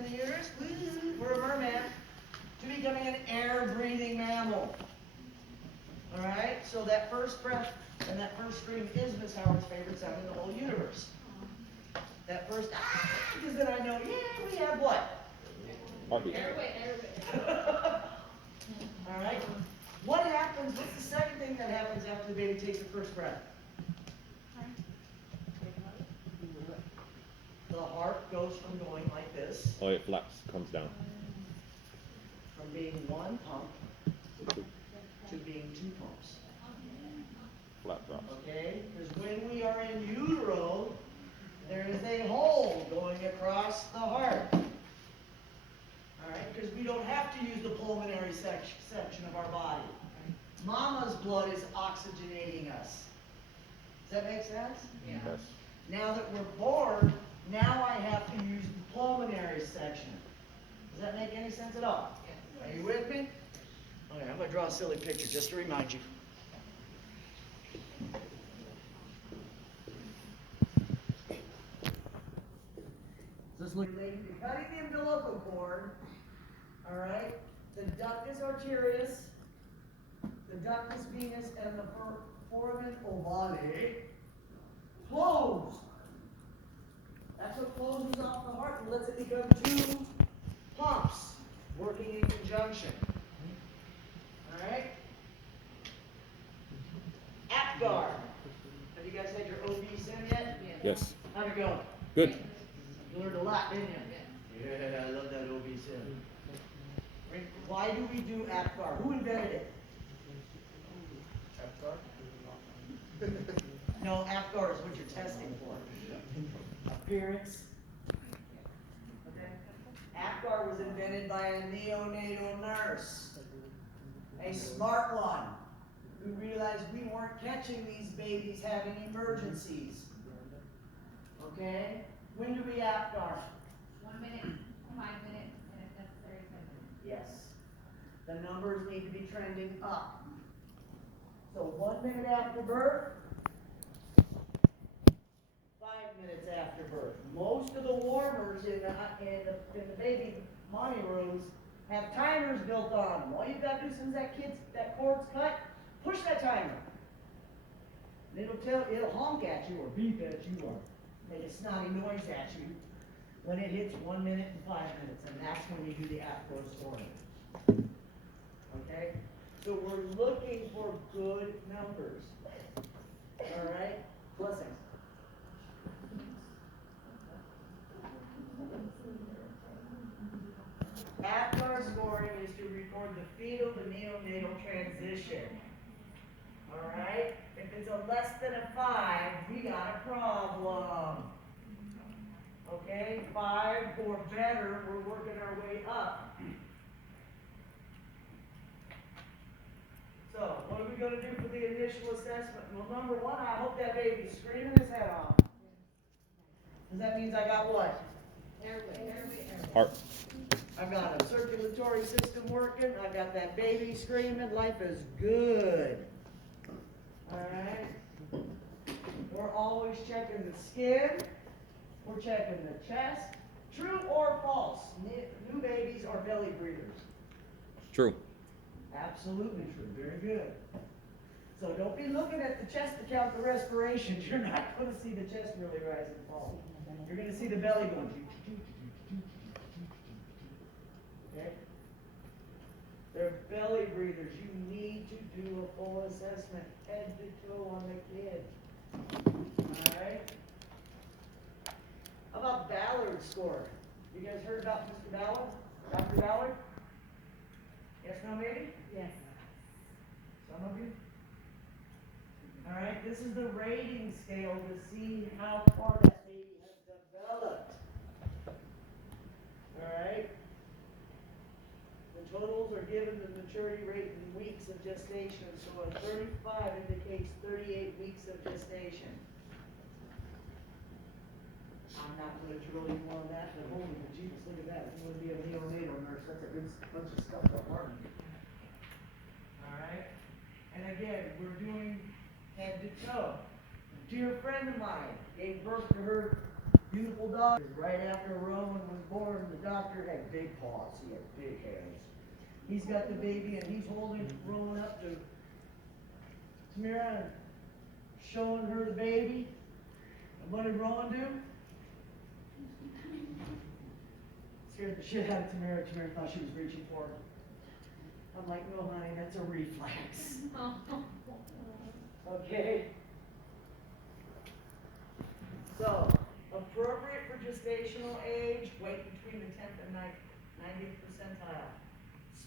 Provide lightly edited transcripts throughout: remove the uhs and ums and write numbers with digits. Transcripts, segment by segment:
in the uterus, we're a merman, to becoming an air-breathing mammal. All right, so that first breath and that first scream is Miss Howard's favorite sound in the whole universe. That first because then I know, yeah, we have what? Airway. All right. What happens? What's the second thing that happens after the baby takes the first breath? The heart goes from going like this. Oh, it flaps, comes down. From being one pump to being two pumps. Flat drops. Okay? Because when we are in utero, there is a hole going across the heart. Alright? Because we don't have to use the pulmonary section of our body. Mama's blood is oxygenating us. Does that make sense? Yeah. Yes. Now that we're born, now I have to use the pulmonary section. Does that make any sense at all? Are you with me? Okay, I'm going to draw a silly picture just to remind you. Just look related to cutting the umbilical cord. All right, the ductus arterius, the ductus venus, and the foramen ovale close. That's what closes off the heart and lets it become two pumps working in conjunction. All right. Apgar. Have you guys had your OB sim yet? Yes. How'd it go? Good. You learned a lot, didn't you? Yeah, I love that OB sim. Why do we do Apgar? Who invented it? Apgar? No, Apgar is what you're testing for. Appearance. Okay. Apgar was invented by a neonatal nurse, a smart one, who realized we weren't catching these babies having emergencies. Okay? When do we Apgar? 1 minute, 5 minutes, and if necessary, 10 minutes. Yes. The numbers need to be trending up. So 1 minute after birth, 5 minutes after birth. Most of the warmers in the baby mommy rooms have timers built on them. All you've got to do as soon as that cord's cut, push that timer. And it'll honk at you or beep at you or make a snotty noise at you when it hits 1 minute and 5 minutes, and that's when you do the Apgar scoring. Okay? So we're looking for good numbers. All right? Blessings. Apgar scoring is to record the fetal to neonatal transition. All right? If it's a less than a 5, we got a problem. Okay? 5 or better, we're working our way up. So, what are we going to do for the initial assessment? Well, number one, I hope that baby's screaming his head off. Because that means I got what? Airway. Heart. I've got a circulatory system working. I've got that baby screaming. Life is good. Alright? We're always checking the skin. We're checking the chest. True or false? New babies are belly breathers. True. Absolutely true. Very good. So don't be looking at the chest to count the respirations. You're not going to see the chest really rise and fall. You're going to see the belly going. Okay? They're belly breathers. You need to do a full assessment, head to toe on the kid. Alright? How about Ballard score? You guys heard about Mr. Ballard? Dr. Ballard? Yes, no, maybe? Yes. Some of you? Alright, this is the rating scale to see how far that baby has developed. Alright? The totals are given the maturity rate in weeks of gestation, so a 35 indicates 38 weeks of gestation. I'm not going to drill you more on that, but holy Jesus, look at that. If you want to be a neonatal nurse, that's a good bunch of stuff to learn. Alright? And again, we're doing head to toe. A dear friend of mine gave birth to her Beautiful dog. Right after Rowan was born, the doctor had big paws. He had big hands. He's got the baby and he's holding Rowan up to Tamara and showing her the baby. And what did Rowan do? Scared the shit out of Tamara. Tamara thought she was reaching for her. I'm like, no, honey, that's a reflex. Okay. So, appropriate for gestational age, weight between the 10th and 90th percentile.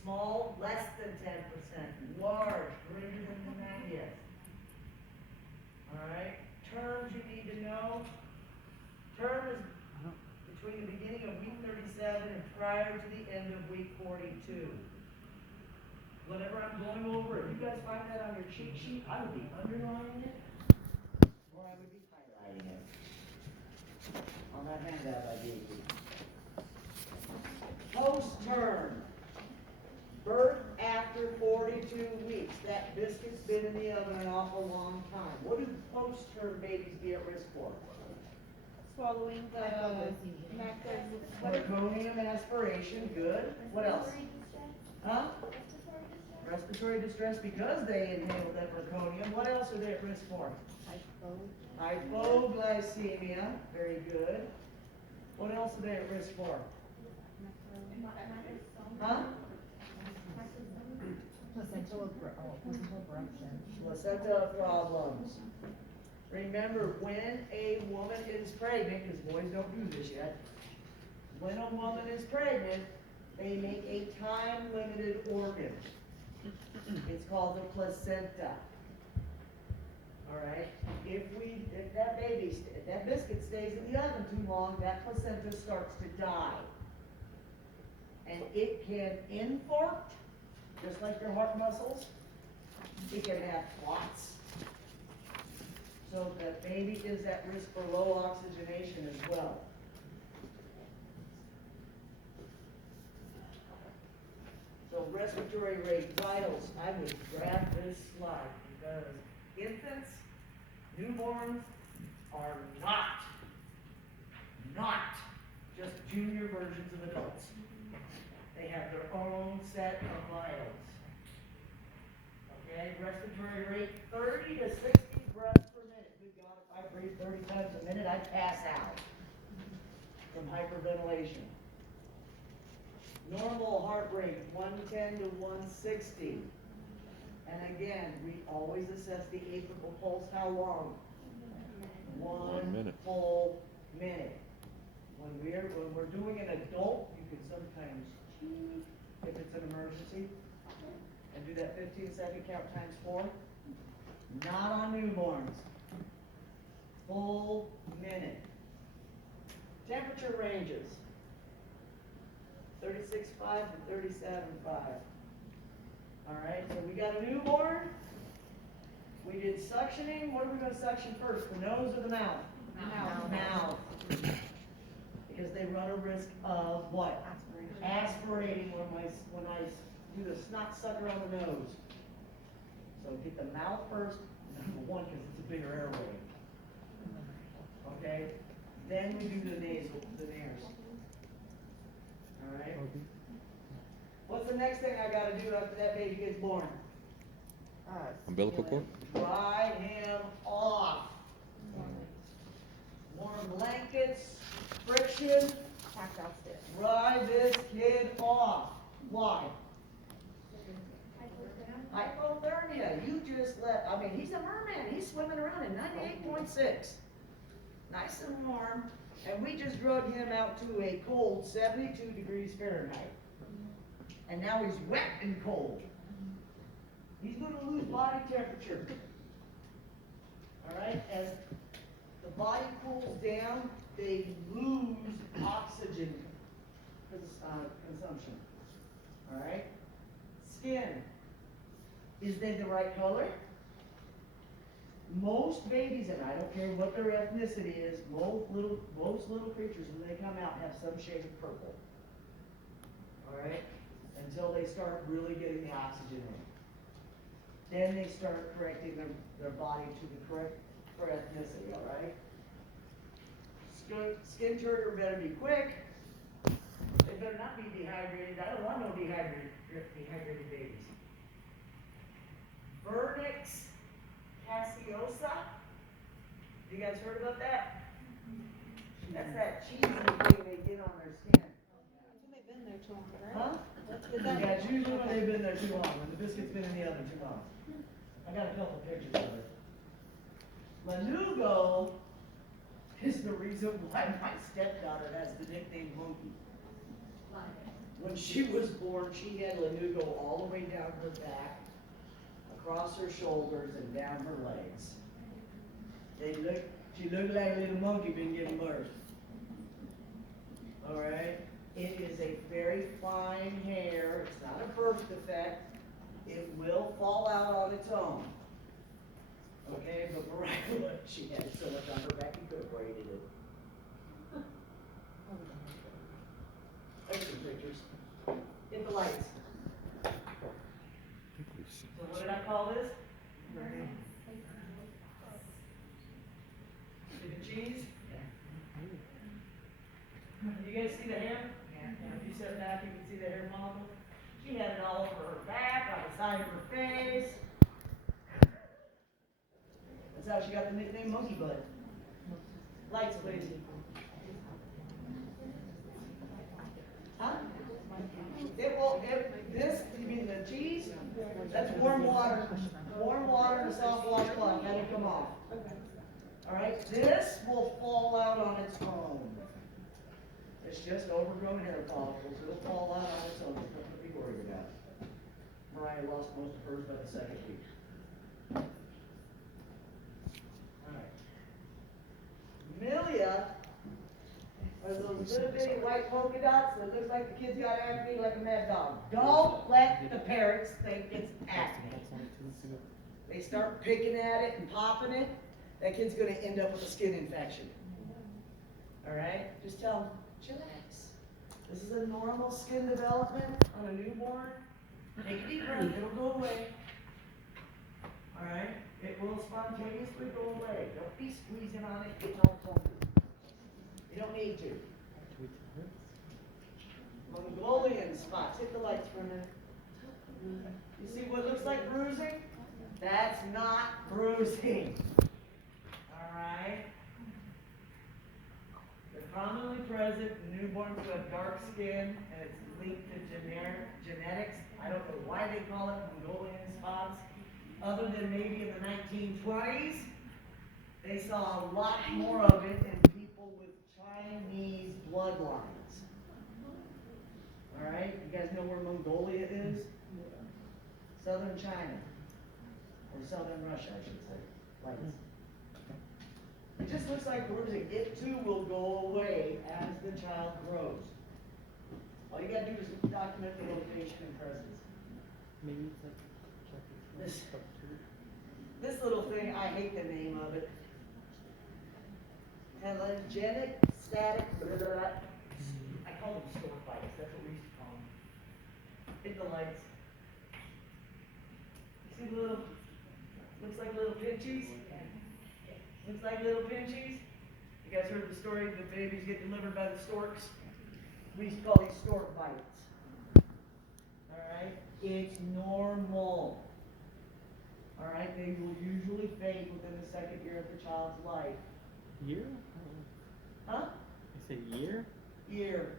Small, less than 10%. Large, greater than the 90th. Alright? Terms you need to know. Term is between the beginning of week 37 and prior to the end of week 42. Whatever I'm going over, if you guys find that on your cheat sheet, I would be underlining it, or I would be highlighting it. On that handout I gave you. Post-term. Birth after 42 weeks. That biscuit's been in the oven an awful long time. What do post-term babies be at risk for? Swallowing the nectar. Meconium aspiration, good. What else? Huh? Respiratory distress because they inhaled that meconium. What else are they at risk for? Hypoglycemia, very good. What else are they at risk for? Huh? Placental abruption. Placenta problems. Remember, when a woman is pregnant, because boys don't do this yet, when a woman is pregnant, they make a time-limited organ. It's called the placenta. Alright? If that biscuit stays in the oven too long, that placenta starts to die. And it can infarct, just like your heart muscles. It can have clots. So that baby is at risk for low oxygenation as well. So respiratory rate, vitals, I would grab this slide because infants, newborns are not just junior versions of adults. They have their own set of vitals. Okay, respiratory rate 30 to 60 breaths per minute. Good God, if I breathe 30 times a minute, I'd pass out from hyperventilation. Normal heart rate, 110 to 160. And again, we always assess the apical pulse. How long? 1 minute. Full minute. When we're doing an adult, you can sometimes cheat if it's an emergency. And do that 15-second count times 4. Not on newborns. Full minute. Temperature ranges. 36.5 to 37.5. Alright, so we got a newborn. We did suctioning. What are we going to suction first? The nose or the mouth? Mouth. Because they run a risk of what? Aspirating when I do the snot sucker on the nose. So get the mouth first, number one, because it's a bigger airway. Okay? Then we do the nares. Alright? What's the next thing I gotta do after that baby gets born? Umbilical cord? Dry him off. Warm blankets, friction, dry this kid off. Why? Hypothermia. You just he's a merman. He's swimming around in 98.6. Nice and warm. And we just drug him out to a cold 72 degrees Fahrenheit. And now he's wet and cold. He's going to lose body temperature. Alright? As the body cools down, they lose oxygen consumption. Alright? Skin. Is they the right color? Most babies, and I don't care what their ethnicity is, most little creatures when they come out have some shade of purple. Alright? Until they start really getting the oxygen in. Then they start correcting their body to the correct ethnicity, alright? Skin turner better be quick. They better not be dehydrated. I don't want no dehydrated babies. Vernix caseosa. You guys heard about that? That's that cheesy thing they get on their skin. They've been there too long, right? Huh? Yeah, it's usually when they've been there too long, when the biscuit's been in the oven too long. I got a couple pictures of it. Lanugo is the reason why my stepdaughter has the nickname Monkey. When she was born, she had Lanugo all the way down her back, across her shoulders, and down her legs. She looked like a little monkey been giving birth. All right? It is a very fine hair. It's not a birth defect. It will fall out on its own. Okay, but miraculous, she had so much on her back, you could have braided it. There's some pictures. Hit the lights. So what did I call this? The cheese? You guys see the hair? If you sit back, you can see the hair follicle. She had it all over her back, on the side of her face. That's how she got the nickname Monkey Butt. Lights, please. Huh? You mean the cheese? That's warm water. Warm water and a soft washcloth, let it come off. Alright, this will fall out on its own. It's just overgrown hair follicles. It'll fall out on its own. There's nothing to be worried about. Mariah lost most of hers by the second week. Alright. Milia are those little bitty white polka dots that looks like the kid's got acne like a mad dog. Don't let the parents think it's acne. They start picking at it and popping it, that kid's gonna end up with a skin infection. Alright? Just tell them, chillax. This is a normal skin development on a newborn. Take a deep breath, it'll go away. Alright? It will spontaneously go away. Don't be squeezing on it, getting all clumpy. You don't need to. Mongolian spots. Hit the lights for a minute. You see what looks like bruising? That's not bruising. Alright? They're commonly present in newborns who have dark skin, and it's linked to genetics. I don't know why they call it Mongolian spots, other than maybe in the 1920s, they saw a lot more of it in people with Chinese bloodlines. Alright, you guys know where Mongolia is? Southern China. Or southern Russia, I should say. Like it just looks like bruising. It too will go away as the child grows. All you gotta do is document the location and presence. Maybe it's like This little thing, I hate the name of it. Telengenic static, blah, blah, blah. I call them stork bites, that's what we used to call them. Hit the lights. See the little, looks like little pinchies? Looks like little pinchies? You guys heard the story, the babies get delivered by the storks? We used to call these stork bites. Alright? It's normal. Alright? They will usually fade within the second year of the child's life. year? Huh? I said year? Ear.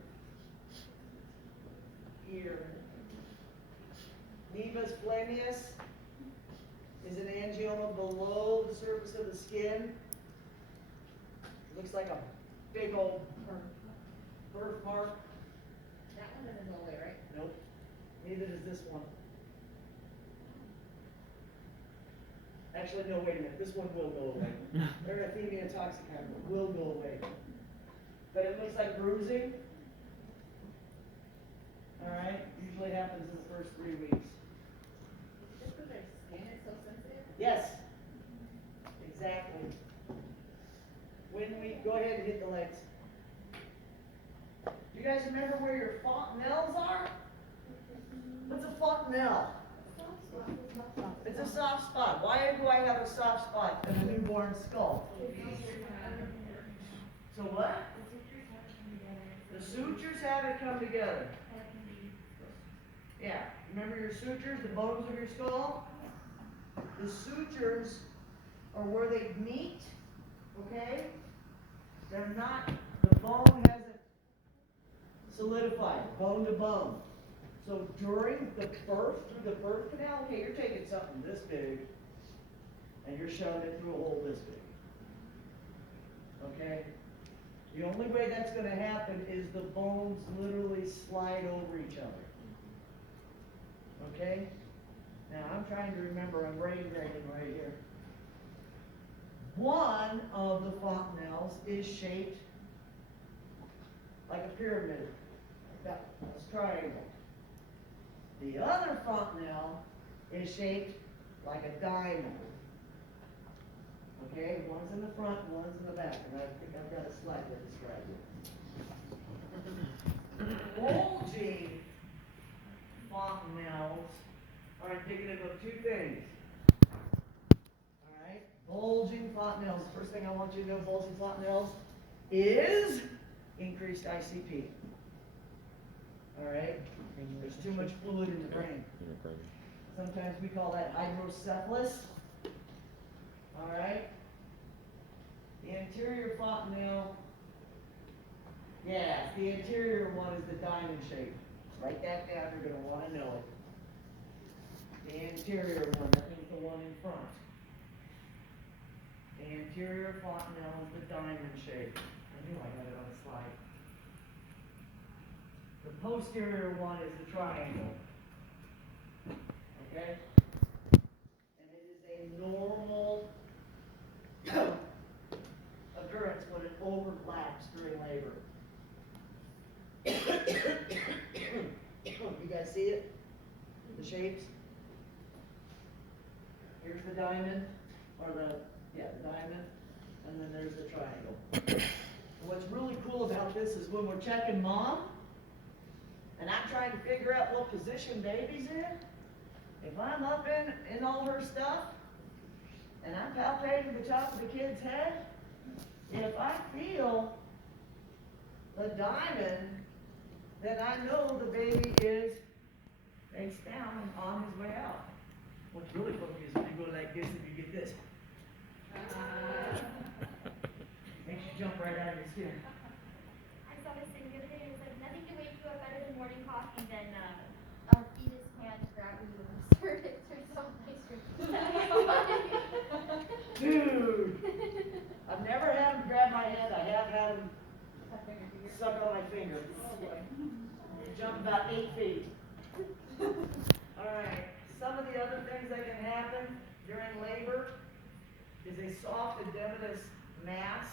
Nevus flammeus is an angioma below the surface of the skin. Looks like a big old birthmark. That one doesn't go away, right? Nope. Neither does this one. Actually, no, wait a minute. This one will go away. Erythema toxicum will go away. But it looks like bruising. Alright? Usually happens in the first 3 weeks. Just because their skin is so sensitive? Yes. Exactly. When we go ahead and hit the legs. Do you guys remember where your fontanelles are? What's a fontanelle? It's a soft spot. Why do I have a soft spot in a newborn skull? So what? The sutures The sutures haven't come together. haven't come together. That can be. Yeah, remember your sutures, the bones of your skull? The sutures are where they meet, okay? They're not, the bone hasn't solidified, bone to bone. So during the birth, through the birth canal, okay, you're taking something this big and you're shoving it through a hole this big. Okay? The only way that's going to happen is the bones literally slide over each other. Okay? Now I'm trying to remember, I'm writing right here. One of the fontanelles is shaped like a pyramid. That's a triangle. The other fontanelle is shaped like a diamond. Okay, one's in the front, one's in the back, and I think I've got a slide that describes it. Bulging fontanelles are indicative of two things. Alright, bulging fontanelles. First thing I want you to know, bulging fontanelles is increased ICP. Alright, there's too much fluid in the brain. Sometimes we call that hydrocephalus. Alright, the anterior fontanelle, yeah, the anterior one is the diamond shape. Write that down, you're going to want to know it. The anterior one, that means the one in front. The anterior fontanelle is the diamond shape. I knew I had it on the slide. The posterior one is the triangle. Okay? And it is a normal occurrence when it overlaps during labor. You guys see it? The shapes? Here's the diamond, or the diamond, and then there's the triangle. And what's really cool about this is when we're checking mom, and I'm trying to figure out what position baby's in, if I'm up in all her stuff, and I'm palpating the top of the kid's head, if I feel the diamond, then I know the baby is face down and on his way out. What's really funny is when you go like this and you get this. Makes you jump right out of your skin. I saw this thing the other day, and it was like, nothing to wake you up better than morning coffee than a fetus hand grabbing you in the cervix or something. Dude! I've never had him grab my hand. I have had him suck on my finger. Jump about 8 feet. Alright, some of the other things that can happen during labor is a soft edematous mass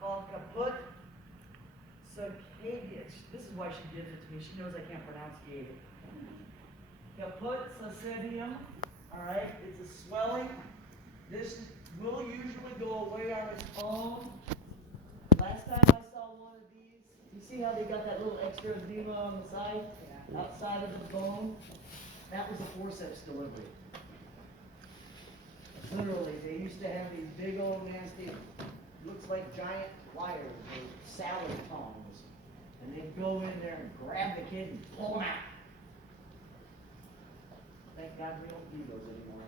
called caput saccadius. This is why she gives it to me. She knows I can't pronounce it. Caput saccadium. Alright, it's a swelling. This will usually go away on its own. Last time I saw one of these, you see how they got that little extra edema on the side, outside of the bone? That was a forceps delivery. Literally, they used to have these big old nasty, looks like giant pliers or salad tongs. And they'd go in there and grab the kid and pull him out. Thank God we don't do those anymore.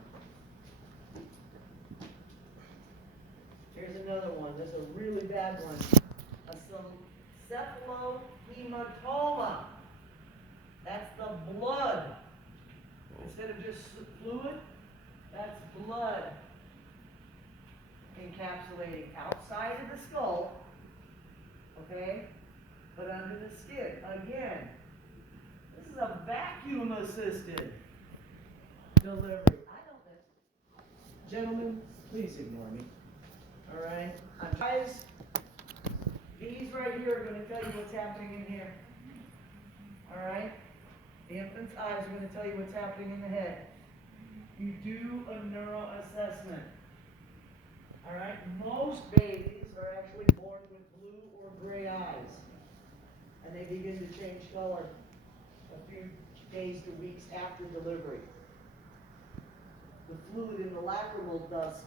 Here's another one. This is a really bad one. A cephalohematoma. That's the blood. Instead of just fluid, that's blood encapsulating outside of the skull, okay, but under the skin. Again, this is a vacuum-assisted delivery. I know this. Gentlemen, please ignore me. All right? Guys, these right here are going to tell you what's happening in here. All right? The infant's eyes are going to tell you what's happening in the head. You do a neuroassessment. All right? Most babies are actually born with blue or gray eyes. And they begin to change color a few days to weeks after delivery. The fluid in the lacrimal ducts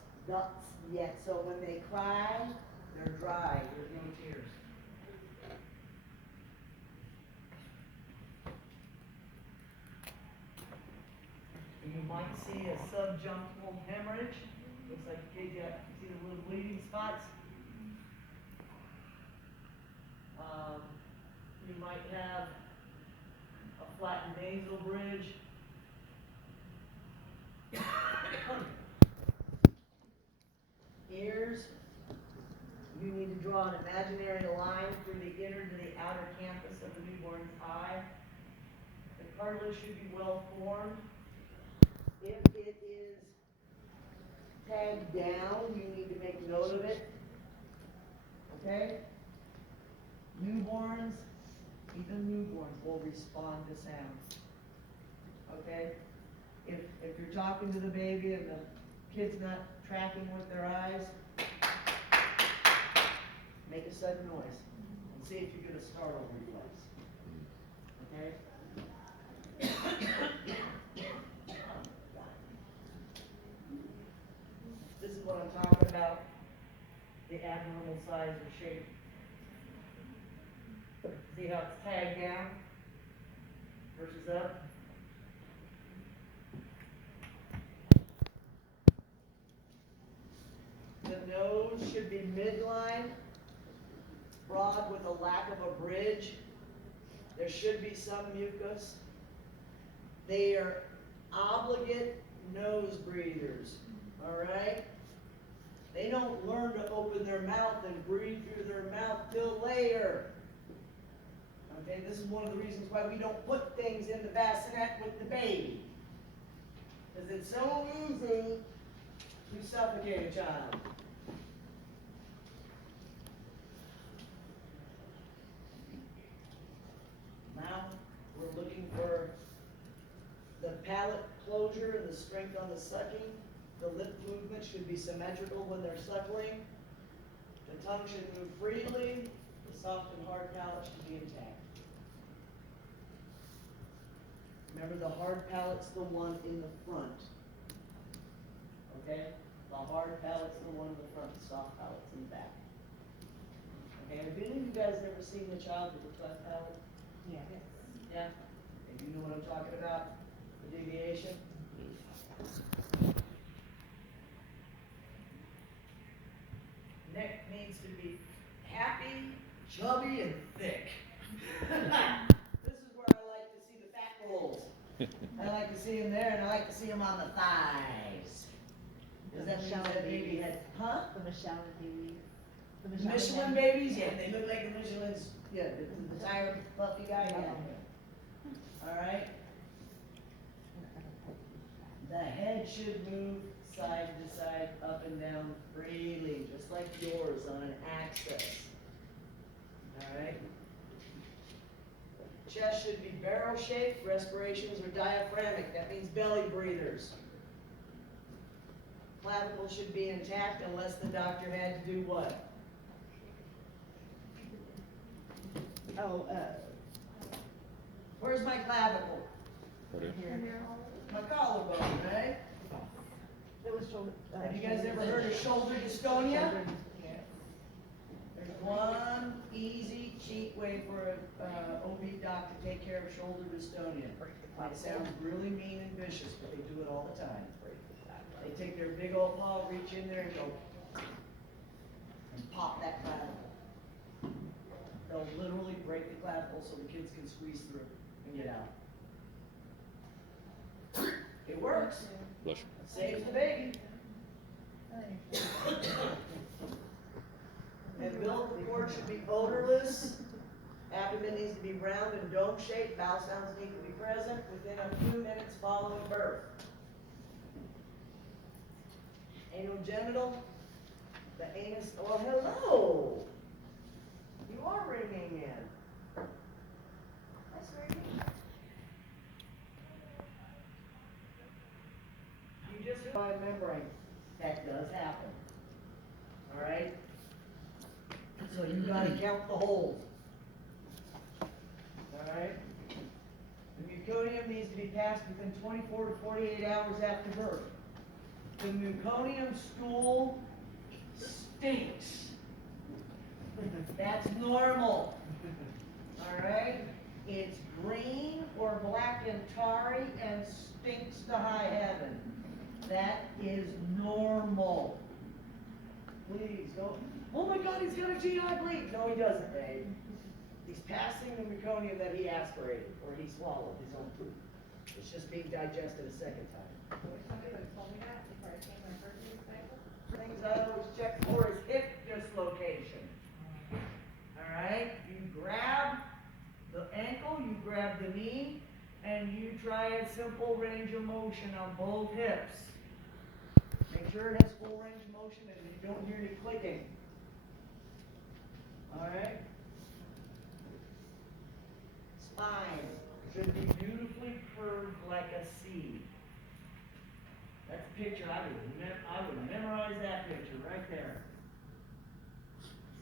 yet, so when they cry, They're dry, there's no tears. You might see a subjunctional hemorrhage. Looks like the kid got, see the little bleeding spots? You might have a flattened nasal bridge. Ears, you need to draw an imaginary line through the inner to the outer campus of the newborn's eye. The cartilage should be well formed. If it is tagged down, you need to make note of it. Okay? Newborns, even newborns will respond to sound. Okay? If you're talking to the baby and the kid's not tracking with their eyes, make a sudden noise and see if you get a startle reflex. Okay? This is what I'm talking about, the abnormal size or shape. See how it's tagged down versus up? The nose should be midline, broad with a lack of a bridge. There should be some mucus. They are obligate nose breathers, all right? They don't learn to open their mouth and breathe through their mouth till later. Okay, this is one of the reasons why we don't put things in the bassinet with the baby. Because it's so easy to suffocate a child. Now, we're looking for the palate closure and the strength on the sucking. The lip movement should be symmetrical when they're suckling. The tongue should move freely. The soft and hard palate should be intact. Remember, the hard palate's the one in the front. Okay? The hard palate's the one in the front. The soft palate's in the back. Okay? Have any of you guys ever seen a child with a cleft palate? Yeah. Yeah? And you know what I'm talking about? The deviation? Neck needs to be happy, chubby, and thick. This is where I like to see the fat rolls. I like to see them there, and I like to see them on the thighs. Does that mean that baby had, huh? The Michelin babies. The Michelin babies? Yeah, they look like the Michelin's, yeah, the tired, fluffy guy, yeah. All right? The head should move side to side, up and down freely, just like yours on an axis. All right? Chest should be barrel-shaped. Respirations are diaphragmatic. That means belly breathers. Clavicle should be intact unless the doctor had to do what? Oh, Where's my clavicle? here. My collarbone, right? It was shoulder. Have you guys ever heard of shoulder dystonia? There's one easy, cheap way for an OB doc to take care of shoulder dystonia. It sounds really mean and vicious, but they do it all the time. They take their big old paw, reach in there and go, and pop that clavicle. They'll literally break the clavicle so the kids can squeeze through and get out. It works. Bless It saves the baby. Umbilical cord should be odorless. Abdomen needs to be round and dome shaped. Bowel sounds need to be present within a few minutes following birth. Anal genital. The anus. Oh, hello. You are ringing in. That's very neat. You just by membrane. That does happen. All right. So you gotta count the holes. All right. The meconium needs to be passed within 24 to 48 hours after birth. The meconium stool stinks. That's normal. Alright? It's green or black and tarry and stinks to high heaven. That is normal. Please don't. Oh my God, he's got a GI bleed. No, he doesn't, babe. He's passing the meconium that he aspirated or he swallowed his own poop. It's just being digested a second time. Somebody would have told me that before I came my first week's cycle. Things I always check for is hip dislocation. Alright? You grab the ankle, you grab the knee, and you try a simple range of motion on both hips. Make sure it has full range of motion and you don't hear any clicking. Alright? Spine should be beautifully curved like a C. That's a picture I would memorize that picture right there.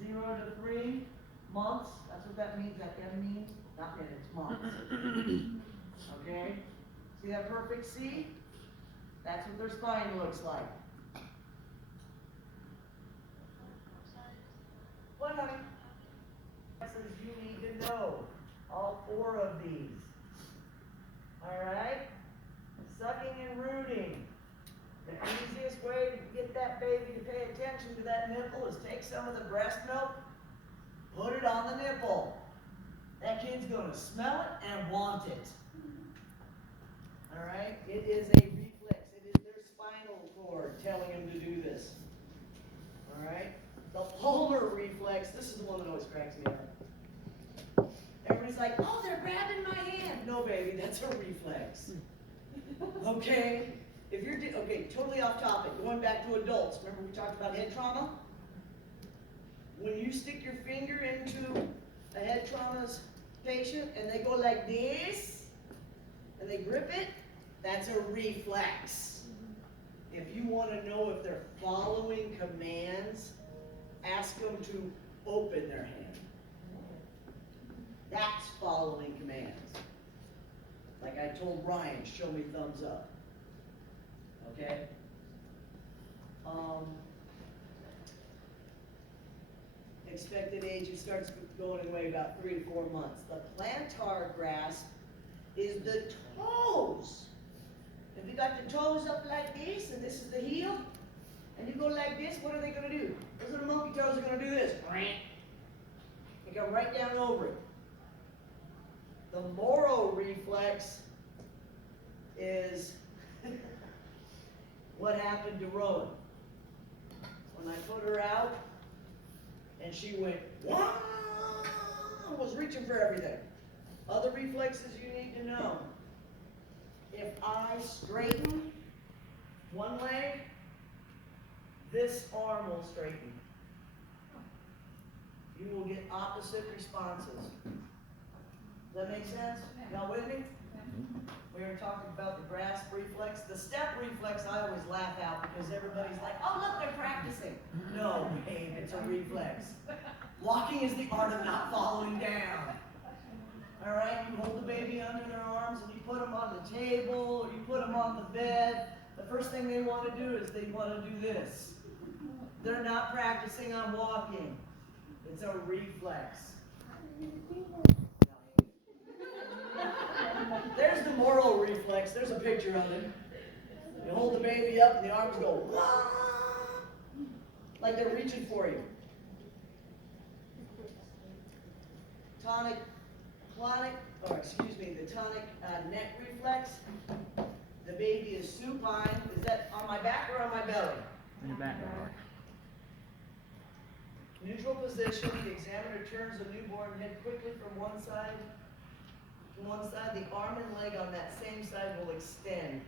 0 to 3 months. That's what that means. That means not minutes, months. Okay. See that perfect C? That's what their spine looks like. What, honey? Lessons you need to know. All 4 of these. All right. Sucking and rooting. The easiest way to get that baby to pay attention to that nipple is take some of the breast milk, put it on the nipple. That kid's going to smell it and want it. All right? It is a reflex. It is their spinal cord telling them to do this. All right? The polar reflex, this is the one that always cracks me up. Everybody's like, oh, they're grabbing my hand. No, baby, that's a reflex. Okay? If you're, okay, totally off topic, going back to adults, remember we talked about head trauma? When you stick your finger into a head trauma's patient and they go like this, and they grip it, that's a reflex. If you want to know if they're following commands, ask them to open their hand. That's following commands. Like I told Ryan, show me thumbs up. Okay? Expected age, it starts going away about 3 to 4 months. The plantar grasp is the toes. If you got the toes up like this, and this is the heel, and you go like this, what are they going to do? Those little monkey toes are going to do this. They go right down over it. The Moro reflex is what happened to Rowan. When I put her out, and she went, wah, was reaching for everything. Other reflexes you need to know. If I straighten one leg, this arm will straighten. You will get opposite responses. Does that make sense? Y'all with me? We were talking about the grasp reflex. The step reflex I always laugh out because everybody's like, oh look, they're practicing. No, babe, it's a reflex. Walking is the art of not falling down. All right, you hold the baby under their arms and you put them on the table or you put them on the bed. The first thing they want to do is they want to do this. They're not practicing on walking. It's a reflex. There's the Moro reflex. There's a picture of it. You hold the baby up and the arms go, wah, like they're reaching for you. The tonic neck reflex. The baby is supine. Is that on my back or on my belly? In the back. Neutral position. The examiner turns the newborn head quickly from one side to one side. The arm and leg on that same side will extend.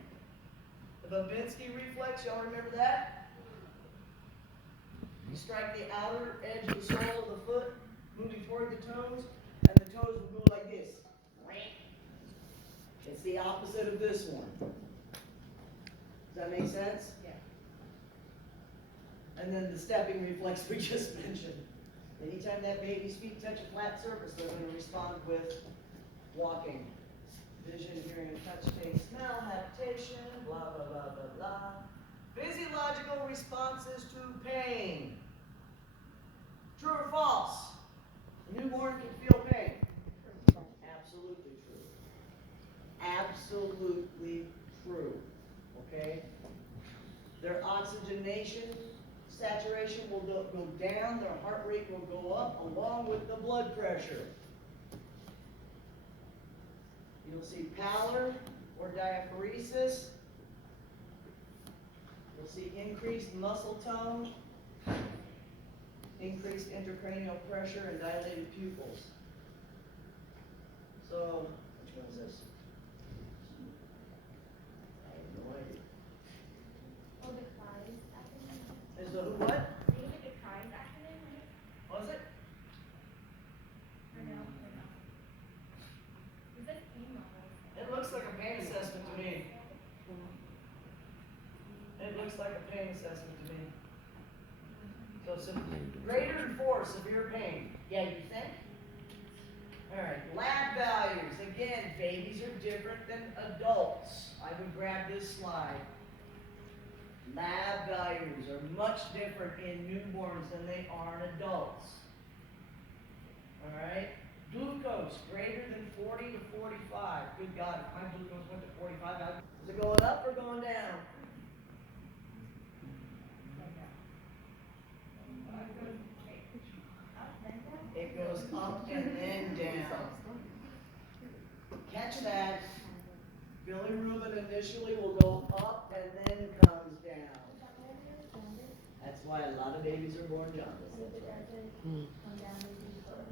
The Babinski reflex, y'all remember that? You strike the outer edge of the sole of the foot, moving toward the toes, and the toes will go like this. It's the opposite of this one. Does that make sense? Yeah. And then the stepping reflex we just mentioned. Anytime that baby's feet touch a flat surface, they're going to respond with walking. Vision, hearing, and touch, taste, smell, habitation, blah, blah, blah, blah, blah. Physiological responses to pain. True or false? A newborn can feel pain. Absolutely true. Absolutely true. Okay? Their oxygenation saturation will go down, their heart rate will go up along with the blood pressure. You'll see pallor or diaphoresis. You'll see increased muscle tone, increased intracranial pressure, and dilated pupils. So, which one is this? I have no idea. Oh, the CRIES acronym. Is the who what? I think it's like a CRIES acronym, right? Was it? Or no? Or no? Is that pain levels? It looks like a pain assessment to me. It looks like a pain assessment to me. So, greater than 4, severe pain. Yeah, you think? Alright, lab values. Again, babies are different than adults. I would grab this slide. Lab values are much different in newborns than they are in adults. Alright? Glucose, greater than 40 to 45. Good God, if my glucose went to 45, is it going up or going down? It goes up and then down. Catch that. Bilirubin initially will go up and then comes down. That's why a lot of babies are born jaundiced.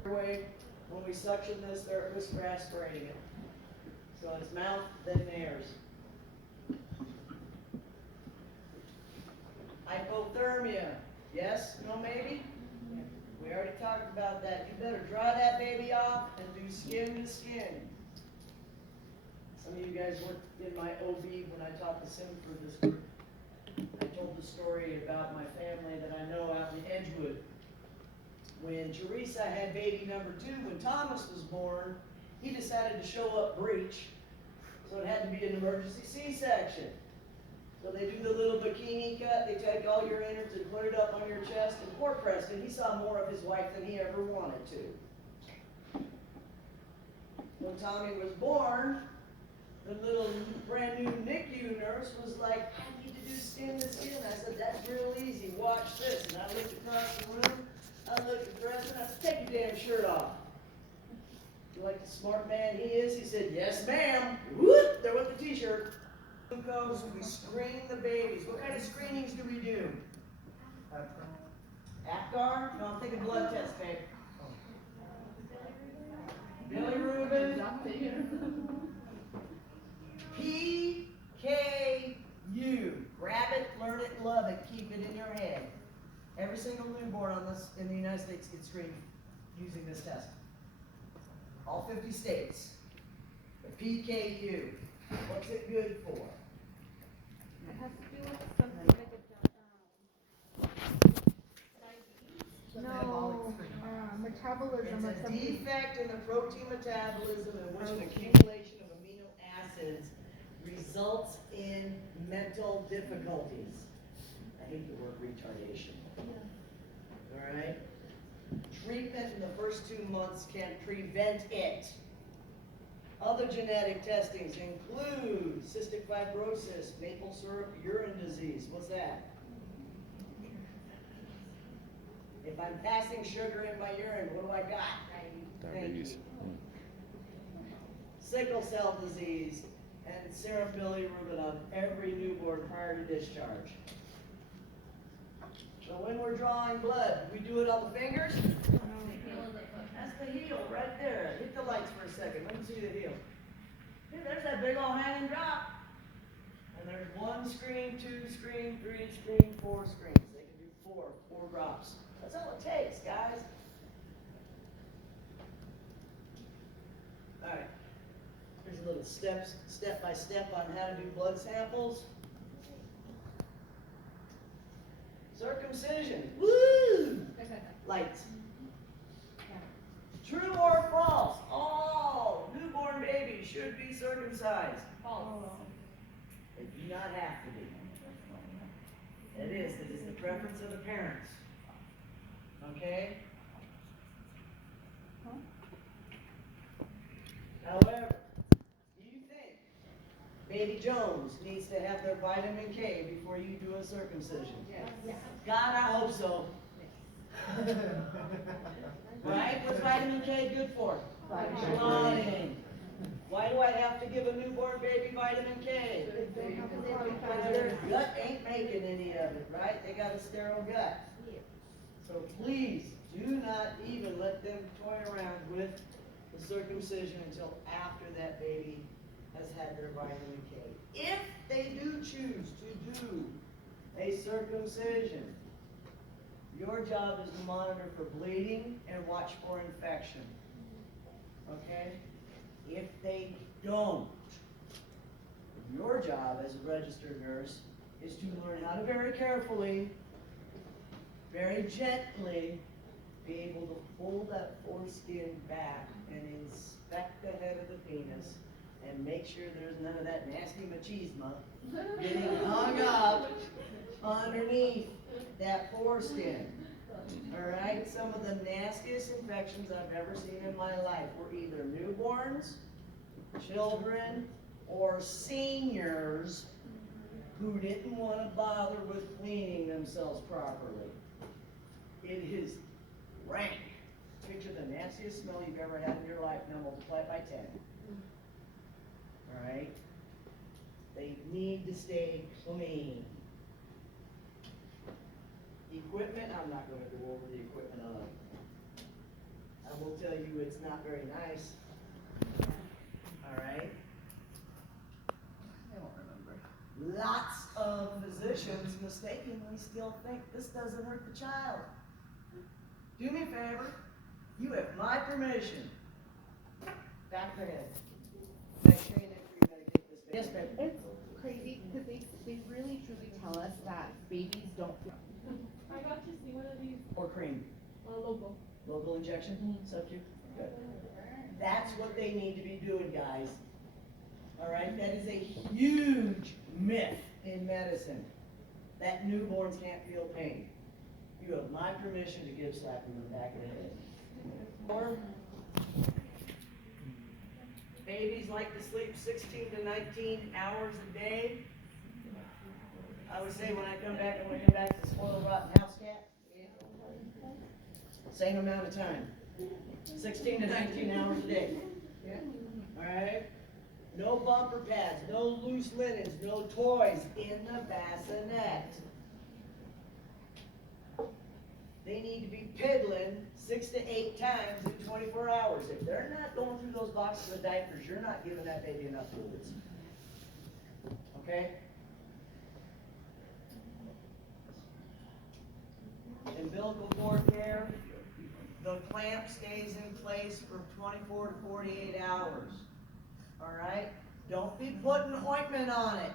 Way, when we suction this, they're at risk for aspirating it. So it's mouth, then nares. Hypothermia. Yes? No maybe? We already talked about that. You better dry that baby off and do skin to skin. Some of you guys worked in my OB when I taught the sim for this group. I told the story about my family that I know out in Edgewood. When Teresa had baby number 2, when Thomas was born, he decided to show up breech, so it had to be an emergency C-section. So they do the little bikini cut, they take all your innards and put it up on your chest, and poor Preston, he saw more of his wife than he ever wanted to. When Tommy was born, the little brand new NICU nurse was like, I need to do skin to skin. I said, that's real easy, watch this. And I looked across the room, I looked at Preston, I said, take your damn shirt off. You like the smart man he is? He said, yes ma'am. Whoop, there went the t-shirt. Glucose, we screen the babies. What kind of screenings do we do? Apgar? No, I'm thinking blood test, babe. Bilirubin. PKU. Grab it, learn it, love it, keep it in your head. Every single newborn on this in the United States gets screened using this test. All 50 states. The PKU. What's it good for? It has to do with something like metabolism of It's a something. defect in the protein metabolism in which an accumulation of amino acids results in mental difficulties. I hate the word retardation. Alright? Treatment in the first 2 months can prevent it. Other genetic testings include cystic fibrosis, maple syrup urine disease. What's that? If I'm passing sugar in my urine, what do I got? Diabetes. Sickle cell disease and serum bilirubin on every newborn prior to discharge. So when we're drawing blood, we do it on the fingers? That's the heel right there. Hit the lights for a second. Let me see the heel. Hey, there's that big old hanging drop. And there's 1 screen, 2 screen, 3 screen, 4 screens. They can do 4 drops. That's all it takes, guys. All right. Here's a little step by step on how to do blood samples. Circumcision. Woo! Lights. True or false? All newborn babies should be circumcised. False. They do not have to be. It is the preference of the parents. Okay? However, do you think baby Jones needs to have their vitamin K before you do a circumcision? Yes. God, I hope so. Right? What's vitamin K good for? Clotting. Why do I have to give a newborn baby vitamin K? Because their gut ain't making any of it, right? They got a sterile gut. So please, do not even let them toy around with the circumcision until after that baby has had their vitamin K. If they do choose to do a circumcision, your job is to monitor for bleeding and watch for infection. Okay? If they don't, your job as a registered nurse is to learn how to very carefully, very gently, be able to pull that foreskin back and inspect the head of the penis and make sure there's none of that nasty machismo getting hung up underneath that foreskin. Alright, some of the nastiest infections I've ever seen in my life were either newborns, children, or seniors who didn't want to bother with cleaning themselves properly. It is rank. Picture the nastiest smell you've ever had in your life, now multiply it by 10. Alright? They need to stay clean. Equipment, I'm not going to go over the equipment on it. I will tell you it's not very nice. Alright? I don't remember. Lots of physicians mistakenly still think this doesn't hurt the child. Do me a favor. You have my permission. Back the head. Next Shane, you're going to get this. Yes, babe. It's crazy because they really truly tell us that babies don't feel. I got to see one of these Or cream. local. Local injection, subject. Good. That's what they need to be doing, guys. All right, that is a huge myth in medicine, that newborns can't feel pain. You have my permission to give slap in the back of the head. Or babies like to sleep 16 to 19 hours a day. I would say when I come back, I'm going to come back to the spoiled rotten house cat. Same amount of time. 16 to 19 hours a day. Alright? No bumper pads, no loose linens, no toys in the bassinet. They need to be piddling 6 to 8 times in 24 hours. If they're not going through those boxes of diapers, you're not giving that baby enough fluids. Okay? Umbilical cord care, the clamp stays in place for 24 to 48 hours. Alright? Don't be putting ointment on it.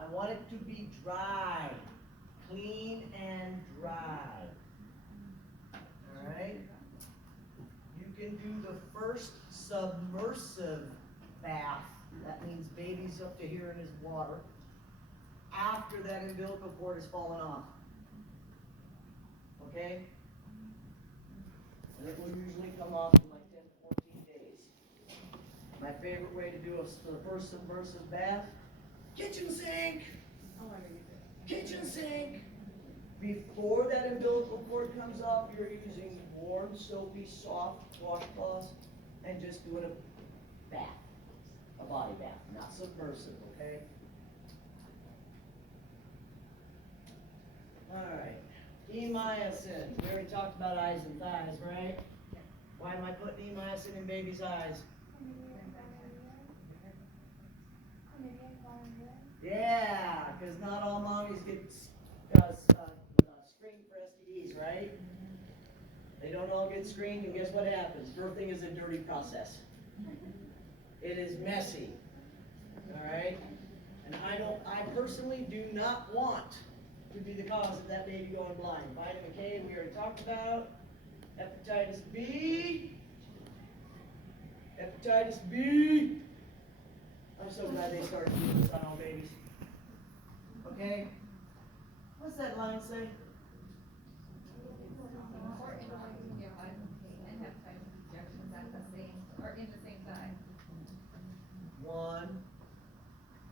I want it to be dry. Clean and dry. Alright? You can do the first submersive bath. That means baby's up to here in his water. After that umbilical cord has fallen off. Okay? And it will usually come off in like 10 to 14 days. My favorite way to do the first submersive bath, kitchen sink. Kitchen sink. Before that umbilical cord comes off, you're using warm, soapy, soft washcloths and just doing a bath. A body bath, not submersive, okay? Alright. Emyocin. We already talked about eyes and thighs, right? Why am I putting emyocin in babies' eyes? Yeah, because not all mommies get screened for STDs, right? They don't all get screened, and guess what happens? Birthing is a dirty process. It is messy. Alright? And I personally do not want to be the cause of that baby going blind. Vitamin K, we already talked about. Hepatitis B. Hepatitis B. I'm so glad they started doing this on all babies. Okay? What's that line say? Or anyone can get vitamin K and hepatitis injections at the same, or in the same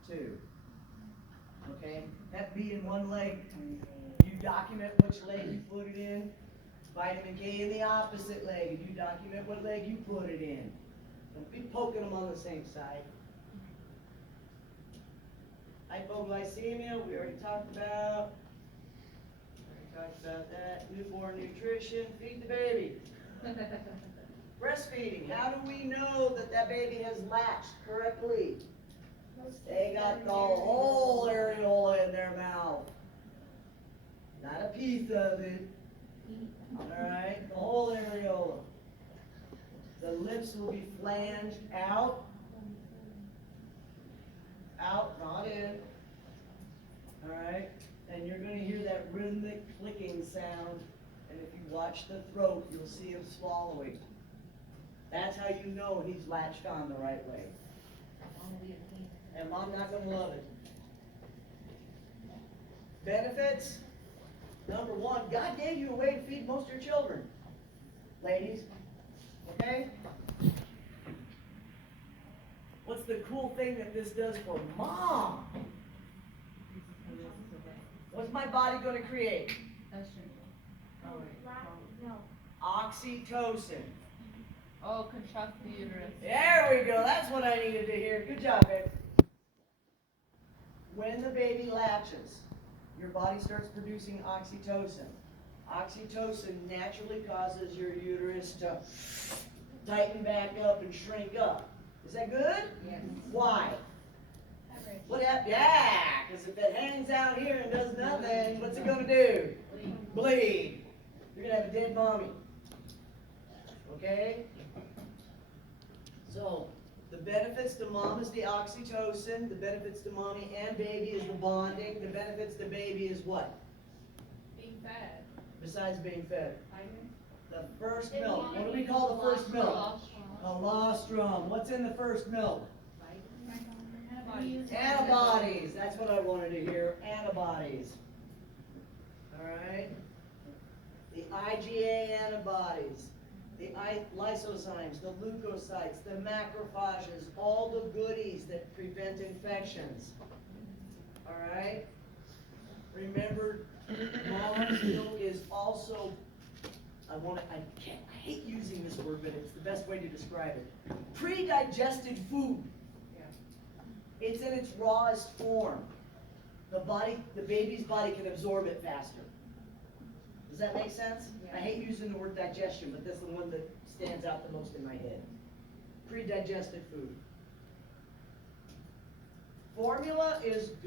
2. Okay, that B in one leg, you document which leg you put it in. Vitamin K in the opposite leg, and you document what leg you put it in. Don't be poking them on the same side. Hypoglycemia, we already talked about. That. Newborn nutrition, feed the baby. Breastfeeding, how do we know that that baby has latched correctly? They got the whole areola in their mouth. Not a piece of it. Alright, the whole areola. The lips will be flanged out. Out, not in. Alright, and you're going to hear that rhythmic clicking sound. And if you watch the throat, you'll see him swallowing. That's how you know he's latched on the right way. And mom not going to love it. Benefits? Number 1, God gave you a way to feed most of your children. Ladies, okay? What's the cool thing that this does for mom? What's my body going to create? No. Oxytocin. Oh, contract the uterus. There we go. That's what I needed to hear. Good job, babe. When the baby latches, your body starts producing oxytocin. Oxytocin naturally causes your uterus to tighten back up and shrink up. Is that good? Yes. Why? What happened? Yeah, because if it hangs out here and does nothing, what's it going to do? Bleed. You're going to have a dead mommy. Okay? So, the benefits to mom is the oxytocin. The benefits to mommy and baby is the bonding. The benefits to baby is what? Being fed. Besides being fed. Vitamin. The first milk. What do we call the first milk? Colostrum. What's in the first milk? Antibodies. Antibodies. That's what I wanted to hear. Antibodies. Alright? The IgA antibodies. The lysozymes, the leukocytes, the macrophages, all the goodies that prevent infections. Alright? Remember, mom's milk is also, I hate using this word, but it's the best way to describe it. Pre-digested food. It's in its rawest form. The baby's body can absorb it faster. Does that make sense? I hate using the word digestion, but that's the one that stands out the most in my head. Pre-digested food. Formula is good.